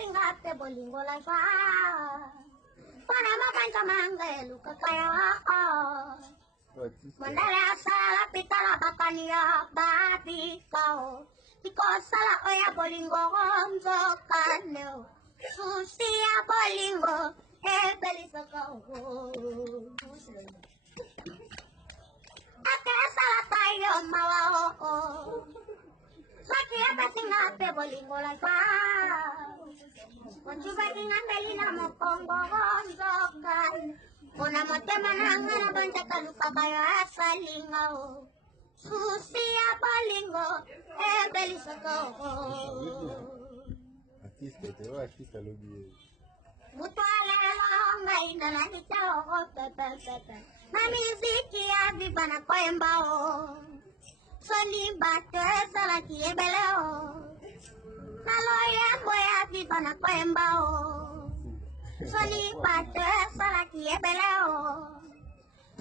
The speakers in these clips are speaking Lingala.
tingate bolingo la fa. Pana mabanja mange luka kaya ako. Mandala sala pitala bakania bati kao. Iko sala oya bolingo gonzo kaneo. Susia bolingo belisa kao. Ate sala tayo mawao. Sakia tingate bolingo la fa. Conchuba tingambeli na mokongo gonzo kan. Una motema nangana banja kaluka kaya salingao. Susia bolingo belisa kao. Artista lobi. Mutwala longa inalani chao pepe. Na miziki ya vibana kwa embao. Soni bate sala kiebeleo. Na loya boya vibana kwa embao. Soni bate sala kiebeleo.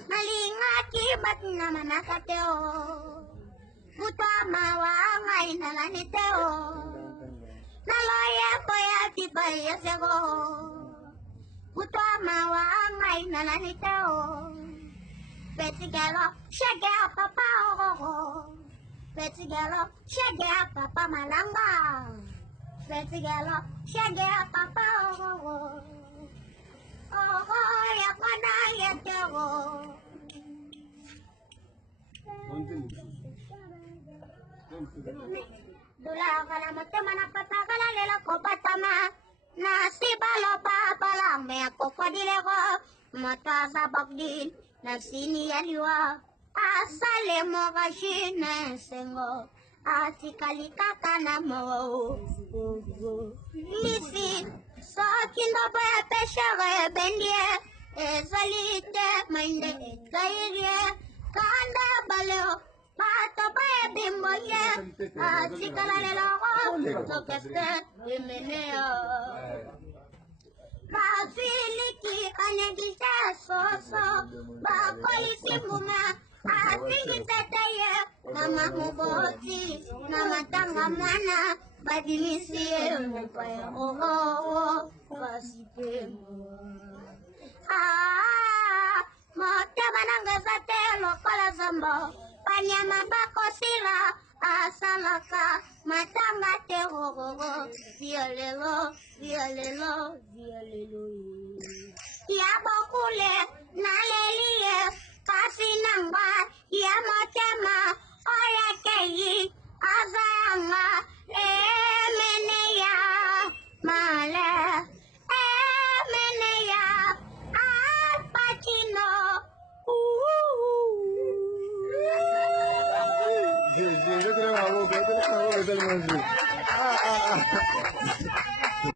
Nalinga kibat na manakateo. Mutwa mawanga inalani teo. Na loya boya vibaya sego. Mutwa mawanga inalani teo. Petigalo, shaggy papa oh. Petigalo, shaggy papa malanga. Petigalo, shaggy papa oh. Oh, ya pana ya tego. Dula kana matemana patakala lela kopatama. Nasibalo papa lang me kokodilego. Mata sabagdin. Nagsini aliwa asale mo kashine sengo asikalikaka na mo misi so kindo ba peshere bendie ezalite minde kairie kanda baleo pato ba bimboye asikalalelo to keste imeneo Basiliki kanegisa soso bakolisi muma asingi teteye nama muboti nama tanga mwana badimisie mupaya oho basipemo motema nangesate lokola zambo panyama bakosila asalaka matanga te gogogo violelo ya bokule nalelie kasi nangwa ya motema oya keyi azanga emeneya male emeneya apachino Je vais te le